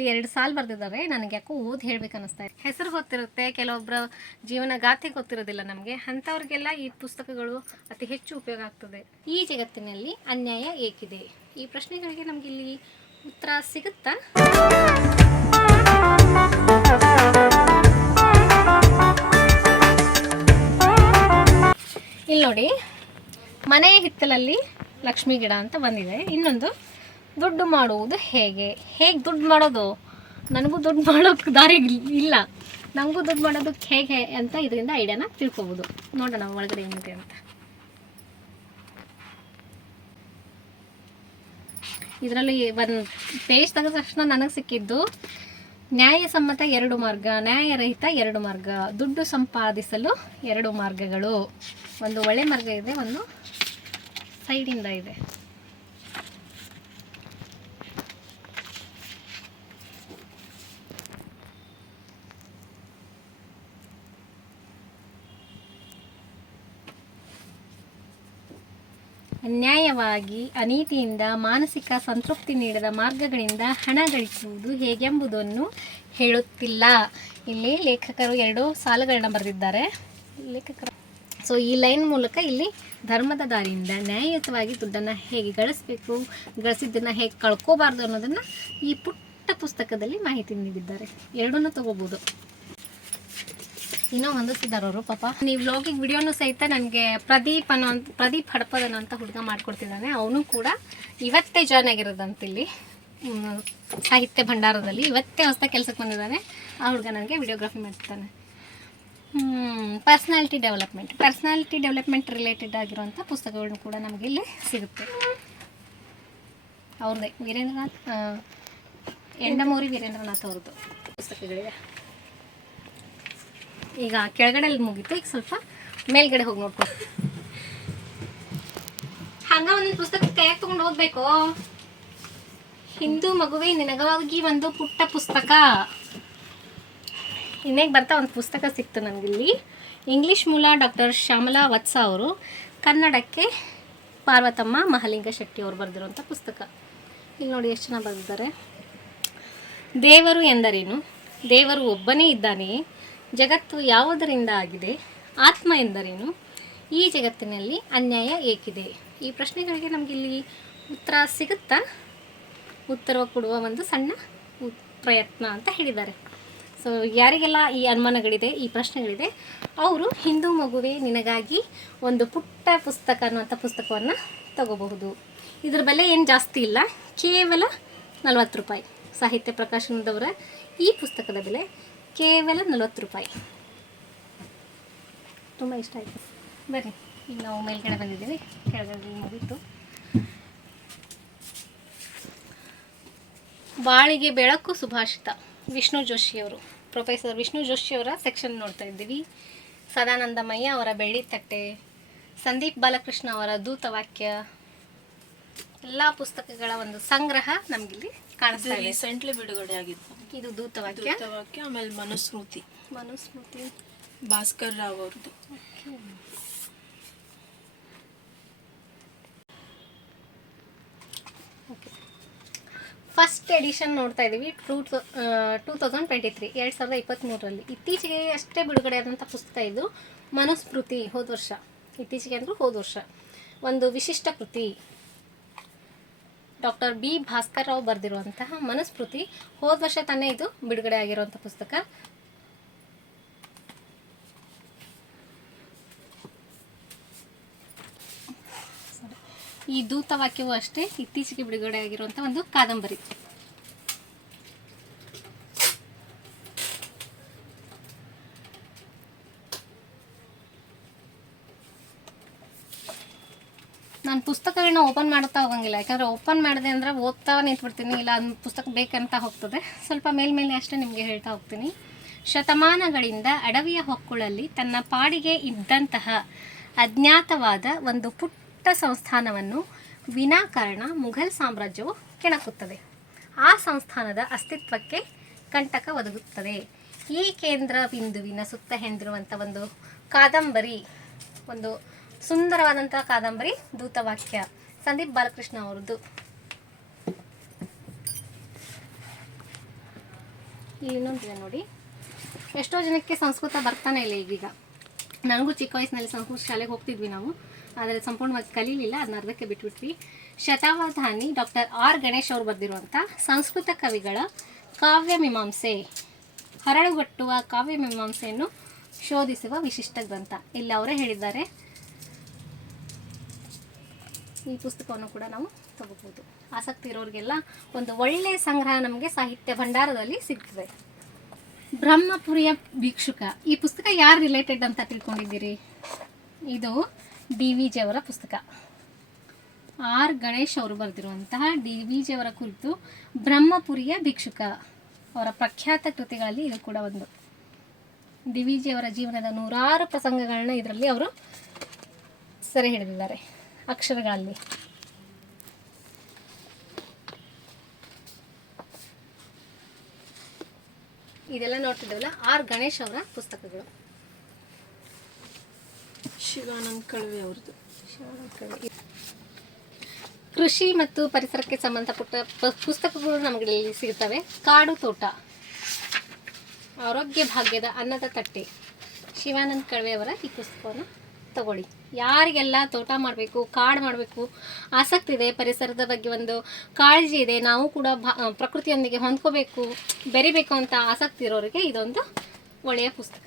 ಇಲ್ಲಿ ಎರಡು ಸಾಲು ಬರೆದಿದ್ದಾರೆ ನನಗೆ ಯಾಕೋ ಓದಿ ಹೇಳ್ಬೇಕು ಅನ್ನಿಸ್ತಾ ಇದೆ. ಹೆಸರು ಗೊತ್ತಿರುತ್ತೆ ಕೆಲವೊಬ್ಬರ ಜೀವನ ಗಾಥೆ ಗೊತ್ತಿರೋದಿಲ್ಲ ನಮಗೆ. ಅಂಥವ್ರಿಗೆಲ್ಲ ಈ ಪುಸ್ತಕಗಳು ಅತಿ ಹೆಚ್ಚು ಉಪಯೋಗ ಆಗ್ತದೆ. ಈ ಜಗತ್ತಿನಲ್ಲಿ ಅನ್ಯಾಯ ಏಕಿದೆ? ಈ ಪ್ರಶ್ನೆಗಳಿಗೆ ನಮಗೆ ಇಲ್ಲಿ ಉತ್ತರ ಸಿಗುತ್ತಾ? ಇಲ್ಲಿ ನೋಡಿ, ಮನೆಯ ಹಿತ್ತಲಲ್ಲಿ ಲಕ್ಷ್ಮಿ ಗಿಡ ಅಂತ ಬಂದಿದೆ. ಇನ್ನೊಂದು ದುಡ್ಡು ಮಾಡುವುದು ಹೇಗೆ? ಹೇಗೆ ದುಡ್ಡು ಮಾಡೋದು? ನನಗೂ ದುಡ್ಡು ಮಾಡೋಕ್ಕೆ ದಾರಿ ಇಲ್ಲ. ನನಗೂ ದುಡ್ಡು ಮಾಡೋದಕ್ಕೆ ಹೇಗೆ ಅಂತ ಇದರಿಂದ ಐಡಿಯಾನ ತಿಳ್ಕೊಬೋದು. ನೋಡೋಣ ಒಳಗಡೆ ಏನಿದೆ ಅಂತ. ಇದರಲ್ಲಿ ಒಂದು ಪೇಜ್ ತೆಗೆದ ತಕ್ಷಣ ನನಗೆ ಸಿಕ್ಕಿದ್ದು ನ್ಯಾಯಸಮ್ಮತ ಎರಡು ಮಾರ್ಗ ನ್ಯಾಯರಹಿತ ಎರಡು ಮಾರ್ಗ, ದುಡ್ಡು ಸಂಪಾದಿಸಲು ಎರಡು ಮಾರ್ಗಗಳು. ಒಂದು ಒಳ್ಳೆ ಮಾರ್ಗ ಇದೆ, ಒಂದು ಸೈಡಿಂದ ಇದೆ. ಅನ್ಯಾಯವಾಗಿ ಅನೀತಿಯಿಂದ ಮಾನಸಿಕ ಸಂತೃಪ್ತಿ ನೀಡದ ಮಾರ್ಗಗಳಿಂದ ಹಣ ಗಳಿಸುವುದು ಹೇಗೆಂಬುದನ್ನು ಹೇಳುತ್ತಿಲ್ಲ. ಇಲ್ಲಿ ಲೇಖಕರು ಎರಡು ಸಾಲುಗಳನ್ನ ಬರೆದಿದ್ದಾರೆ. ಲೇಖಕರು ಸೊ ಈ ಲೈನ್ ಮೂಲಕ ಇಲ್ಲಿ ಧರ್ಮದ ದಾರಿಯಿಂದ ನ್ಯಾಯಯುತವಾಗಿ ದುಡ್ಡನ್ನು ಹೇಗೆ ಗಳಿಸಬೇಕು, ಗಳಿಸಿದ್ದನ್ನು ಹೇಗೆ ಕಳ್ಕೋಬಾರ್ದು ಅನ್ನೋದನ್ನು ಈ ಪುಟ್ಟ ಪುಸ್ತಕದಲ್ಲಿ ಮಾಹಿತಿ ನೀಡಿದ್ದಾರೆ. ಎರಡನ್ನೂ ತಗೋಬೋದು. ಇನ್ನೂ ಹೊಂದಿಸಿದಾರ ಅವರು, ಪಾಪ. ನೀವು ವ್ಲಾಗಿಗೆ ವಿಡಿಯೋನು ಸಹಿತ ನನಗೆ ಪ್ರದೀಪ್ ಅನ್ನೋ ಪ್ರದೀಪ್ ಹಡಪದ್ ಅನ್ನೋ ಅಂತ ಹುಡುಗ ಮಾಡ್ಕೊಡ್ತಿದ್ದಾನೆ ಅವನು ಕೂಡ ಇವತ್ತೇ ಜಾಯ್ನ್ ಆಗಿರೋದಂತ ಇಲ್ಲಿ ಸಾಹಿತ್ಯ ಭಂಡಾರದಲ್ಲಿ. ಇವತ್ತೇ ಹೊಸ ಕೆಲಸಕ್ಕೆ ಬಂದಿದ್ದಾನೆ ಆ ಹುಡುಗ ನನಗೆ ವಿಡಿಯೋಗ್ರಫಿ ಮಾಡ್ತಾನೆ personality development personality development related ಆಗಿರುವಂಥ ಪುಸ್ತಕಗಳನ್ನು ಕೂಡ ನಮಗೆ ಇಲ್ಲಿ ಸಿಗುತ್ತೆ. ಅವ್ರದ್ದೇ ವೀರೇಂದ್ರನಾಥ್ ಎಂಡಮೂರಿ ವೀರೇಂದ್ರನಾಥ್ ಅವ್ರದ್ದು ಪುಸ್ತಕಗಳಿವೆ. ಈಗ ಕೆಳಗಡೆ ಮುಗಿತು. ಈಗ ಸ್ವಲ್ಪ ಮೇಲ್ಗಡೆ ಹೋಗಿ ನೋಡ್ಕೊ. ಹಂಗ ಒಂದೊಂದು ಪುಸ್ತಕ ಕೈಯಾಗ ತಗೊಂಡು ಓದ್ಬೇಕು. ಹಿಂದೂ ಮಗುವೆ ನಿನಗವಾಗಿ ಒಂದು ಪುಟ್ಟ ಪುಸ್ತಕ. ಇನ್ನೇಗ್ ಬರ್ತಾ ಒಂದು ಪುಸ್ತಕ ಸಿಕ್ತು ನನಗಿಲ್ಲಿ ಇಂಗ್ಲಿಷ್ ಮೂಲ ಡಾಕ್ಟರ್ ಶ್ಯಾಮಲಾ ವತ್ಸ ಅವರು ಕನ್ನಡಕ್ಕೆ ಪಾರ್ವತಮ್ಮ ಮಹಲಿಂಗ ಶೆಟ್ಟಿ ಅವರು ಬರೆದಿರುವಂಥ ಪುಸ್ತಕ. ಇಲ್ಲಿ ನೋಡಿ ಎಷ್ಟು ಜನ ಬರೆದಿದ್ದಾರೆ. ದೇವರು ಎಂದರೇನು? ದೇವರು ಒಬ್ಬನೇ ಇದ್ದಾನೆಯೇ? ಜಗತ್ತು ಯಾವುದರಿಂದ ಆಗಿದೆ? ಆತ್ಮ ಎಂದರೇನು? ಈ ಜಗತ್ತಿನಲ್ಲಿ ಅನ್ಯಾಯ ಏಕಿದೆ? ಈ ಪ್ರಶ್ನೆಗಳಿಗೆ ನಮಗಿಲ್ಲಿ ಉತ್ತರ ಸಿಗುತ್ತಾ? ಉತ್ತರ ಕೊಡುವ ಒಂದು ಸಣ್ಣ ಪ್ರಯತ್ನ ಅಂತ ಹೇಳಿದ್ದಾರೆ. ಸೊ ಯಾರಿಗೆಲ್ಲ ಈ ಅನುಮಾನಗಳಿದೆ, ಈ ಪ್ರಶ್ನೆಗಳಿದೆ, ಅವರು ಹಿಂದೂ ಮಗುವೆ ನಿನಗಾಗಿ ಒಂದು ಪುಟ್ಟ ಪುಸ್ತಕ ಅನ್ನುವಂಥ ಪುಸ್ತಕವನ್ನು ತಗೋಬಹುದು. ಇದ್ರ ಬೆಲೆ ಏನು ಜಾಸ್ತಿ ಇಲ್ಲ. ಕೇವಲ ನಲವತ್ತು ರೂಪಾಯಿ. ಸಾಹಿತ್ಯ ಪ್ರಕಾಶನದವರ ಈ ಪುಸ್ತಕದ ಬೆಲೆ ಕೇವಲ ನಲವತ್ತು ರೂಪಾಯಿ. ತುಂಬ ಇಷ್ಟ ಆಯಿತು. ಬರ್ರಿ ಈಗ ನಾವು ಮೇಲ್ಗಡೆ ಬಂದಿದ್ದೀವಿ. ಕೆಳಗಡೆ ಮುಗೀತು ಬಾಳಿಗೆ ಬೆಳಕು ಸುಭಾಷಿತ. ವಿಷ್ಣು ಜೋಶಿಯವರು. ಪ್ರೊಫೆಸರ್ ವಿಷ್ಣು ಜೋಶಿಯವರ ಸೆಕ್ಷನ್ ನೋಡ್ತಾ ಇದ್ದೀವಿ. ಸದಾನಂದಮಯ್ಯ ಅವರ ಬೆಳ್ಳಿ ತಟ್ಟೆ. ಸಂದೀಪ್ ಬಾಲಕೃಷ್ಣ ಅವರ ದೂತವಾಕ್ಯ ಎಲ್ಲ ಪುಸ್ತಕಗಳ ಒಂದು ಸಂಗ್ರಹ ನಮಗಿಲ್ಲಿ ಕಾಣಿಸ್ತಾ ಇದೆ. ರೀಸೆಂಟ್ಲಿ ಬಿಡುಗಡೆ ಆಗಿತ್ತು. ಇದು ದೂತ ವಾಕ್ಯ ಆಮೇಲೆ ಮನುಸ್ಮೃತಿ. ಮನುಸ್ಮೃತಿ. ಭಾಸ್ಕರ್ ರಾವ್ ಅವ್ರದ್ದು. ಫಸ್ಟ್ ಎಡಿಷನ್ ನೋಡ್ತಾ ಇದ್ದೀವಿ two two thousand twenty three ಎರಡು ಸಾವಿರದ ಇಪ್ಪತ್ತ್ಮೂರರಲ್ಲಿ ಇತ್ತೀಚೆಗೆ ಅಷ್ಟೇ ಬಿಡುಗಡೆ ಆದಂಥ ಪುಸ್ತಕ ಇದು ಮನುಸ್ಮೃತಿ ಹೋದ ವರ್ಷ. ಇತ್ತೀಚೆಗೆ ಅಂದರೂ ಹೋದ ವರ್ಷ. ಒಂದು ವಿಶಿಷ್ಟ ಕೃತಿ. ಡಾಕ್ಟರ್ ಬಿ ಭಾಸ್ಕರ್ ರಾವ್ ಬರೆದಿರುವಂತಹ ಮನಸ್ಮೃತಿ ಹೋದ ವರ್ಷ ತಾನೇ ಇದು ಬಿಡುಗಡೆ ಆಗಿರುವಂಥ ಪುಸ್ತಕ. ಈ ದೂತವಾಕ್ಯವೂ ಅಷ್ಟೇ ಇತ್ತೀಚೆಗೆ ಬಿಡುಗಡೆ ಆಗಿರುವಂಥ ಒಂದು ಕಾದಂಬರಿ. ನಾನು ಪುಸ್ತಕಗಳನ್ನ ಓಪನ್ ಮಾಡ್ತಾ ಹೋಗಂಗಿಲ್ಲ. ಯಾಕಂದರೆ ಓಪನ್ ಮಾಡಿದೆ ಅಂದರೆ ಓದ್ತಾ ನಿಂತ್ಬಿಡ್ತೀನಿ, ಇಲ್ಲ ಅದು ಪುಸ್ತಕ ಬೇಕಂತ ಹೋಗ್ತದೆ. ಸ್ವಲ್ಪ ಮೇಲ್ಮೇಲೆ ಅಷ್ಟೇ ನಿಮಗೆ ಹೇಳ್ತಾ ಹೋಗ್ತೀನಿ. ಶತಮಾನಗಳಿಂದ ಅಡವಿಯ ಹೊಕ್ಕುಳಲ್ಲಿ ತನ್ನ ಪಾಡಿಗೆ ಇದ್ದಂತಹ ಅಜ್ಞಾತವಾದ ಒಂದು ಪುಟ್ಟ ಸಂಸ್ಥಾನವನ್ನು ವಿನಾಕಾರಣ ಮುಘಲ್ ಸಾಮ್ರಾಜ್ಯವು ಕೆಣಕುತ್ತದೆ. ಆ ಸಂಸ್ಥಾನದ ಅಸ್ತಿತ್ವಕ್ಕೆ ಕಂಟಕ ಒದಗುತ್ತದೆ. ಈ ಕೇಂದ್ರ ಬಿಂದುವಿನ ಸುತ್ತ ಹೆಂದಿರುವಂಥ ಒಂದು ಕಾದಂಬರಿ, ಒಂದು ಸುಂದರವಾದಂಥ ಕಾದಂಬರಿ ದೂತವಾಕ್ಯ. ಸಂದೀಪ್ ಬಾಲಕೃಷ್ಣ ಅವರದ್ದು. ಇಲ್ಲಿ ಇನ್ನೊಂದಿದೆ ನೋಡಿ. ಎಷ್ಟೋ ಜನಕ್ಕೆ ಸಂಸ್ಕೃತ ಬರ್ತಾನೆ ಇಲ್ಲ ಈಗೀಗ. ನನಗೂ ಚಿಕ್ಕ ವಯಸ್ಸಿನಲ್ಲಿ ಸಂಸ್ಕೃತ ಶಾಲೆಗೆ ಹೋಗ್ತಿದ್ವಿ ನಾವು. ಆದರೆ ಸಂಪೂರ್ಣವಾಗಿ ಕಲೀಲಿಲ್ಲ, ಅದನ್ನ ಅರ್ಧಕ್ಕೆ ಬಿಟ್ಬಿಟ್ವಿ. ಶತಾವಧಾನಿ ಡಾಕ್ಟರ್ ಆರ್ ಗಣೇಶ್ ಅವರು ಬರೆದಿರುವಂಥ ಸಂಸ್ಕೃತ ಕವಿಗಳ ಕಾವ್ಯ ಮೀಮಾಂಸೆ, ಹರಳುಗಟ್ಟುವ ಕಾವ್ಯ ಮೀಮಾಂಸೆಯನ್ನು ಶೋಧಿಸುವ ವಿಶಿಷ್ಟ ಗ್ರಂಥ. ಇಲ್ಲಿ ಅವರೇ ಹೇಳಿದ್ದಾರೆ. ಈ ಪುಸ್ತಕವನ್ನು ಕೂಡ ನಾವು ತಗೋಬೋದು ಆಸಕ್ತಿ ಇರೋರಿಗೆಲ್ಲ ಒಂದು ಒಳ್ಳೆಯ ಸಂಗ್ರಹ ನಮಗೆ ಸಾಹಿತ್ಯ ಭಂಡಾರದಲ್ಲಿ ಸಿಗ್ತದೆ. ಬ್ರಹ್ಮಪುರಿಯ ಭಿಕ್ಷುಕ ಈ ಪುಸ್ತಕ ಯಾರು ರಿಲೇಟೆಡ್ ಅಂತ ತಿಳ್ಕೊಂಡಿದ್ದೀರಿ? ಇದು ಡಿ ವಿ ಜಿ ಅವರ ಪುಸ್ತಕ. ಆರ್ ಗಣೇಶ್ ಅವರು ಬರೆದಿರುವಂತಹ ಡಿ ವಿ ಜಿ ಅವರ ಕುರಿತು ಬ್ರಹ್ಮಪುರಿಯ ಭಿಕ್ಷುಕ ಅವರ ಪ್ರಖ್ಯಾತ ಕೃತಿಗಳಲ್ಲಿ ಇದು ಕೂಡ ಒಂದು. ಡಿ ವಿ ಜಿ ಅವರ ಜೀವನದ ನೂರಾರು ಪ್ರಸಂಗಗಳನ್ನ ಇದರಲ್ಲಿ ಅವರು ಸೆರೆ ಹಿಡಿದಿದ್ದಾರೆ. ಅಕ್ಷರಗಳಲ್ಲಿ. ಇದೆಲ್ಲ ನೋಡ್ತಿದ್ದೇವಲ್ಲ ಆರ್ ಗಣೇಶ್ ಅವರ ಪುಸ್ತಕಗಳು. ಶಿವಾನಂದ್ ಕಳವೆ ಅವ್ರದ್ದು. ಕೃಷಿ ಮತ್ತು ಪರಿಸರಕ್ಕೆ ಸಂಬಂಧಪಟ್ಟ ಪ- ಪುಸ್ತಕಗಳು ನಮಗೆ ಇಲ್ಲಿ ಸಿಗುತ್ತವೆ ಕಾಡು ತೋಟ. ಆರೋಗ್ಯ ಭಾಗ್ಯದ ಅನ್ನದ ತಟ್ಟೆ. ಶಿವಾನಂದ್ ಕಳ್ವೆ ಅವರ ಈ ಪುಸ್ತಕವನ್ನು ತಗೊಳ್ಳಿ. ಯಾರಿಗೆಲ್ಲ ತೋಟ ಮಾಡಬೇಕು ಕಾಡು ಮಾಡಬೇಕು ಆಸಕ್ತಿ ಇದೆ ಪರಿಸರದ ಬಗ್ಗೆ ಒಂದು ಕಾಳಜಿ ಇದೆ ನಾವು ಕೂಡ ಭಾ ಪ್ರಕೃತಿಯೊಂದಿಗೆ ಹೊಂದ್ಕೋಬೇಕು ಬೆರಿಬೇಕು ಅಂತ ಆಸಕ್ತಿ ಇರೋರಿಗೆ ಇದೊಂದು ಒಳ್ಳೆಯ ಪುಸ್ತಕ.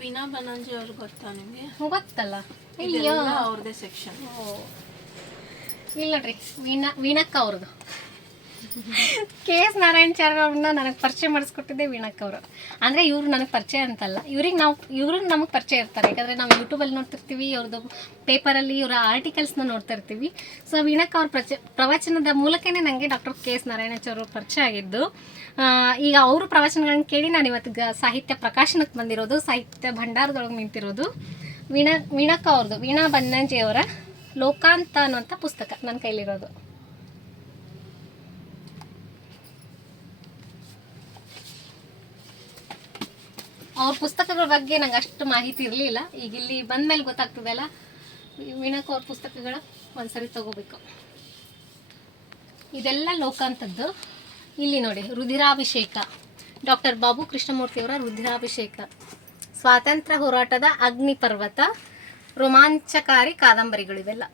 ವೀಣಾ ಬನಂಜಿ ಅವ್ರು ಗೊತ್ತಾ ನಿಮಗೆ? ಗೊತ್ತಲ್ಲ. ಅಯ್ಯೋ. ಅವ್ರದ್ದೇ ಸೆಕ್ಷನ್ ಓ. ಇಲ್ಲ ನೋಡ್ರಿ ವೀಣಾ ವೀಣಕ್ಕ ಅವ್ರದ್ದು. ಕೆ ಎಸ್ ನಾರಾಯಣಚಾರ್ಯ ಅವ್ರನ್ನ ನನಗೆ ಪರಿಚಯ ಮಾಡಿಸ್ಕೊಟ್ಟಿದ್ದೆ ವೀಣಕ್ಕ ಅವರು. ಅಂದರೆ ಇವ್ರು ನನಗೆ ಪರಿಚಯ ಅಂತಲ್ಲ. ಇವ್ರಿಗೆ ನಾವು ಇವ್ರು ನಮಗೆ ಪರಿಚಯ ಇರ್ತಾರೆ. ಯಾಕಂದರೆ ನಾವು ಯೂಟ್ಯೂಬಲ್ಲಿ ನೋಡ್ತಿರ್ತೀವಿ ಅವ್ರದ್ದು ಪೇಪರಲ್ಲಿ ಇವರ ಆರ್ಟಿಕಲ್ಸ್ನ ನೋಡ್ತಾ ಇರ್ತೀವಿ ಸೊ ವೀಣಕ್ಕ ಅವ್ರ ಪ್ರಚ, ಪ್ರವಚನದ ಮೂಲಕನೇ ನನಗೆ ಡಾಕ್ಟರ್ ಕೆ ಎಸ್ ನಾರಾಯಣಾಚಾರ್ಯ ಪರಿಚಯ ಆಗಿದ್ದು. ಈಗ ಅವರು ಪ್ರವಚನಗಳನ್ನ ಕೇಳಿ ನಾನು ಇವತ್ತು ಸಾಹಿತ್ಯ ಪ್ರಕಾಶನಕ್ಕೆ ಬಂದಿರೋದು, ಸಾಹಿತ್ಯ ಭಂಡಾರದೊಳಗೆ ನಿಂತಿರೋದು. ವೀಣಾ ವೀಣಕ್ಕ ಅವ್ರದ್ದು ವೀಣಾ ಬನ್ನಂಜೆಯವರ ಲೋಕಾಂತ ಅನ್ನುವಂಥ ಪುಸ್ತಕ ನನ್ನ ಕೈಲಿರೋದು. ಅವ್ರ ಪುಸ್ತಕಗಳ ಬಗ್ಗೆ ನಂಗೆ ಅಷ್ಟು ಮಾಹಿತಿ ಇರಲಿಲ್ಲ. ಈಗ ಇಲ್ಲಿ ಬಂದಮೇಲೆ ಗೊತ್ತಾಗ್ತದಲ್ಲ ವೀಣಕ್ಕ ಅವ್ರ ಪುಸ್ತಕಗಳ ಒಂದ್ಸರಿ ತಗೋಬೇಕು. ಇದೆಲ್ಲ ಲೋಕಾಂತದ್ದು. ಇಲ್ಲಿ ನೋಡಿ, ರುಧಿರಾಭಿಷೇಕ. ಡಾಕ್ಟರ್ ಬಾಬು ಕೃಷ್ಣಮೂರ್ತಿಯವರ ರುಧಿರಾಭಿಷೇಕ. ಸ್ವಾತಂತ್ರ್ಯ ಹೋರಾಟದ ಅಗ್ನಿ ಪರ್ವತ, ರೋಮಾಂಚಕಾರಿ ಕಾದಂಬರಿಗಳು ಇವೆಲ್ಲ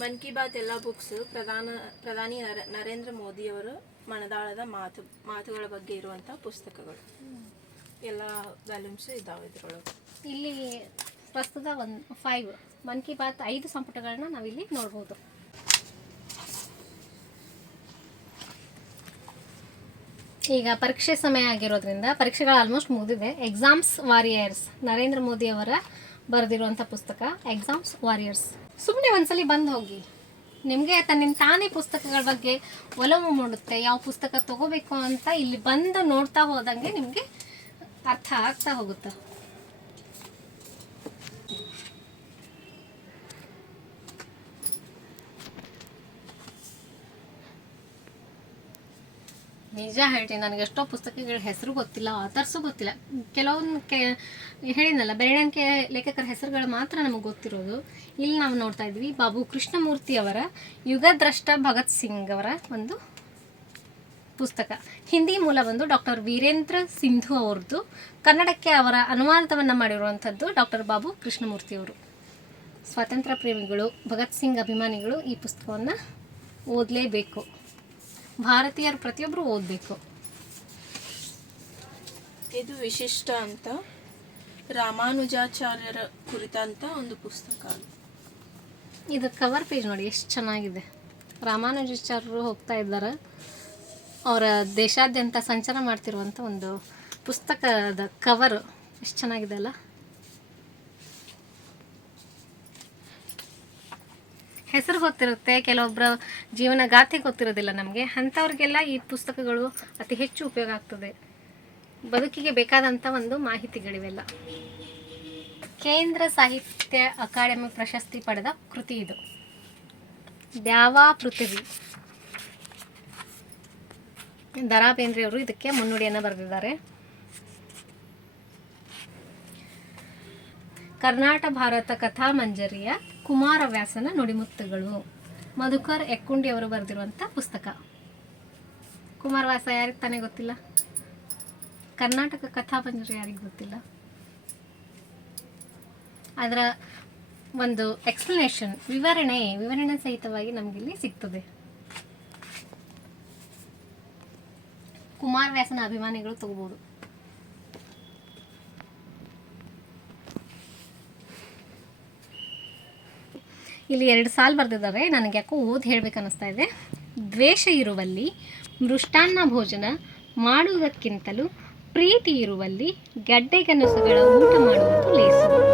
ಮನ್ ಕಿ ಬಾತ್ ಎಲ್ಲ ಬುಕ್ಸ್ ಪ್ರಧಾನ, ಪ್ರಧಾನಿ ನರ, ನರೇಂದ್ರ ಮೋದಿಯವರು ಮನದಾಳದ ಮಾತು, ಮಾತುಗಳ ಬಗ್ಗೆ ಇರುವಂಥ ಪುಸ್ತಕಗಳು. ಎಲ್ಲ ವ್ಯಾಲ್ಯೂಮ್ಸ್ ಇದಾವೆ ಇದ್ರೊಳಗೆ. ಇಲ್ಲಿ ಪ್ರಸ್ತುತ ಒಂದು ಫೈವ್ ಮನ್ ಕಿ ಬಾತ್ ಐದು ಸಂಪುಟಗಳನ್ನ ನಾವಿಲ್ಲಿ ನೋಡ್ಬೋದು. ಈಗ ಪರೀಕ್ಷೆ ಸಮಯ ಆಗಿರೋದ್ರಿಂದ ಪರೀಕ್ಷೆಗಳು ಆಲ್ಮೋಸ್ಟ್ ಮುಗಿದಿದೆ. ಎಕ್ಸಾಮ್ಸ್ ವಾರಿಯರ್ಸ್ ನರೇಂದ್ರ ಮೋದಿ ಅವರ ಬರೆದಿರುವಂಥ ಪುಸ್ತಕ ಎಕ್ಸಾಮ್ಸ್ ವಾರಿಯರ್ಸ್ ಸುಮ್ಮನೆ ಒಂದ್ಸಲಿ ಬಂದು ಹೋಗಿ. ನಿಮಗೆ ತನ್ನಿಂದ ತಾನೇ ಪುಸ್ತಕಗಳ ಬಗ್ಗೆ ಒಲವು ಮೂಡುತ್ತೆ, ಯಾವ ಪುಸ್ತಕ ತಗೋಬೇಕು ಅಂತ ಇಲ್ಲಿ ಬಂದು ನೋಡ್ತಾ ಹೋದಂಗೆ ನಿಮಗೆ ಅರ್ಥ ಆಗ್ತಾ ಹೋಗುತ್ತೆ. ನಿಜ ಹೇಳ್ತೀನಿ ನನಗೆ ಎಷ್ಟೋ ಪುಸ್ತಕಗಳ ಹೆಸರು ಗೊತ್ತಿಲ್ಲ ಆಥರ್ಸು ಗೊತ್ತಿಲ್ಲ. ಕೆಲವೊಂದು ಕೆ, ಹೇಳಿದ್ನಲ್ಲ ಬೆರಳಿಕೆ ಲೇಖಕರ ಹೆಸರುಗಳು ಮಾತ್ರ ನಮಗೆ ಗೊತ್ತಿರೋದು. ಇಲ್ಲಿ ನಾವು ನೋಡ್ತಾ ಇದ್ವಿ ಬಾಬು ಕೃಷ್ಣಮೂರ್ತಿ ಅವರ ಯುಗದ್ರಷ್ಟ ಭಗತ್ ಸಿಂಗ್ ಅವರ ಒಂದು ಪುಸ್ತಕ. ಹಿಂದಿ ಮೂಲ ಬಂದು ಡಾಕ್ಟರ್ ವೀರೇಂದ್ರ ಸಿಂಧು ಅವ್ರದ್ದು. ಕನ್ನಡಕ್ಕೆ ಅವರ ಅನುವಾದವನ್ನು ಮಾಡಿರುವಂಥದ್ದು ಡಾಕ್ಟರ್ ಬಾಬು ಕೃಷ್ಣಮೂರ್ತಿ ಅವರು. ಸ್ವಾತಂತ್ರ್ಯ ಪ್ರೇಮಿಗಳು, ಭಗತ್ ಸಿಂಗ್ ಅಭಿಮಾನಿಗಳು ಈ ಪುಸ್ತಕವನ್ನು ಓದಲೇಬೇಕು. ಭಾರತೀಯರು ಪ್ರತಿಯೊಬ್ಬರು ಓದಬೇಕು. ಇದು ವಿಶಿಷ್ಟ ಅಂತ ರಾಮಾನುಜಾಚಾರ್ಯರ ಕುರಿತಂತ ಒಂದು ಪುಸ್ತಕ ಇದು ಕವರ್ ಪೇಜ್ ನೋಡಿ ಎಷ್ಟು ಚೆನ್ನಾಗಿದೆ. ರಾಮಾನುಜಾಚಾರ್ಯರು ಹೋಗ್ತಾ ಇದ್ದಾರೆ. ಅವರ ದೇಶಾದ್ಯಂತ ಸಂಚಾರ ಮಾಡ್ತಿರುವಂಥ ಒಂದು ಪುಸ್ತಕದ ಕವರ್ ಎಷ್ಟು ಚೆನ್ನಾಗಿದೆ ಅಲ್ಲ? ಹೆಸರು ಗೊತ್ತಿರುತ್ತೆ ಕೆಲವೊಬ್ಬರ ಜೀವನ ಗಾಥೆ ಗೊತ್ತಿರೋದಿಲ್ಲ ನಮಗೆ. ಅಂಥವ್ರಿಗೆಲ್ಲ ಈ ಪುಸ್ತಕಗಳು ಅತಿ ಹೆಚ್ಚು ಉಪಯೋಗ ಆಗ್ತದೆ. ಬದುಕಿಗೆ ಬೇಕಾದಂಥ ಒಂದು ಮಾಹಿತಿಗಳಿವೆಲ್ಲ. ಕೇಂದ್ರ ಸಾಹಿತ್ಯ ಅಕಾಡೆಮಿ ಪ್ರಶಸ್ತಿ ಪಡೆದ ಕೃತಿ ಇದು. ದ್ಯಾವಾ ಪೃಥ್ವಿ. ದರಾ ಬೇಂದ್ರೆಯವರು ಇದಕ್ಕೆ ಮುನ್ನುಡಿಯನ್ನು ಬರೆದಿದ್ದಾರೆ. ಕರ್ನಾಟಕ ಭಾರತ ಕಥಾಮಂಜರಿಯ ಕುಮಾರವ್ಯಾಸನ ನುಡಿಮುತ್ತುಗಳು. ಮಧುಕರ್ ಎಕ್ಕುಂಡಿ ಅವರು ಬರೆದಿರುವಂಥ ಪುಸ್ತಕ. ಕುಮಾರವ್ಯಾಸ ಯಾರಿಗೆ ತಾನೇ ಗೊತ್ತಿಲ್ಲ? ಕರ್ನಾಟಕ ಕಥಾಮಂಜರಿ ಯಾರಿಗೆ ಗೊತ್ತಿಲ್ಲ? ಅದರ ಒಂದು ಎಕ್ಸ್ಪ್ಲನೇಷನ್ ವಿವರಣೆ ವಿವರಣೆ ಸಹಿತವಾಗಿ ನಮಗಿಲ್ಲಿ ಸಿಗ್ತದೆ. ಕುಮಾರವ್ಯಾಸನ ಅಭಿಮಾನಿಗಳು ತಗೋಬಹುದು ಇಲ್ಲಿ ಎರಡು ಸಾಲು ಬರೆದಿದ್ದಾವೆ ನನಗೆ ಯಾಕೋ ಓದಿ ಹೇಳ್ಬೇಕು ಅನ್ನಿಸ್ತಾ ಇದೆ. ದ್ವೇಷ ಇರುವಲ್ಲಿ ಮೃಷ್ಟಾನ್ನ ಭೋಜನ ಮಾಡುವುದಕ್ಕಿಂತಲೂ ಪ್ರೀತಿ ಇರುವಲ್ಲಿ ಗಡ್ಡೆಗನಸುಗಳ ಊಟ ಮಾಡುವುದು ಲೇಸು.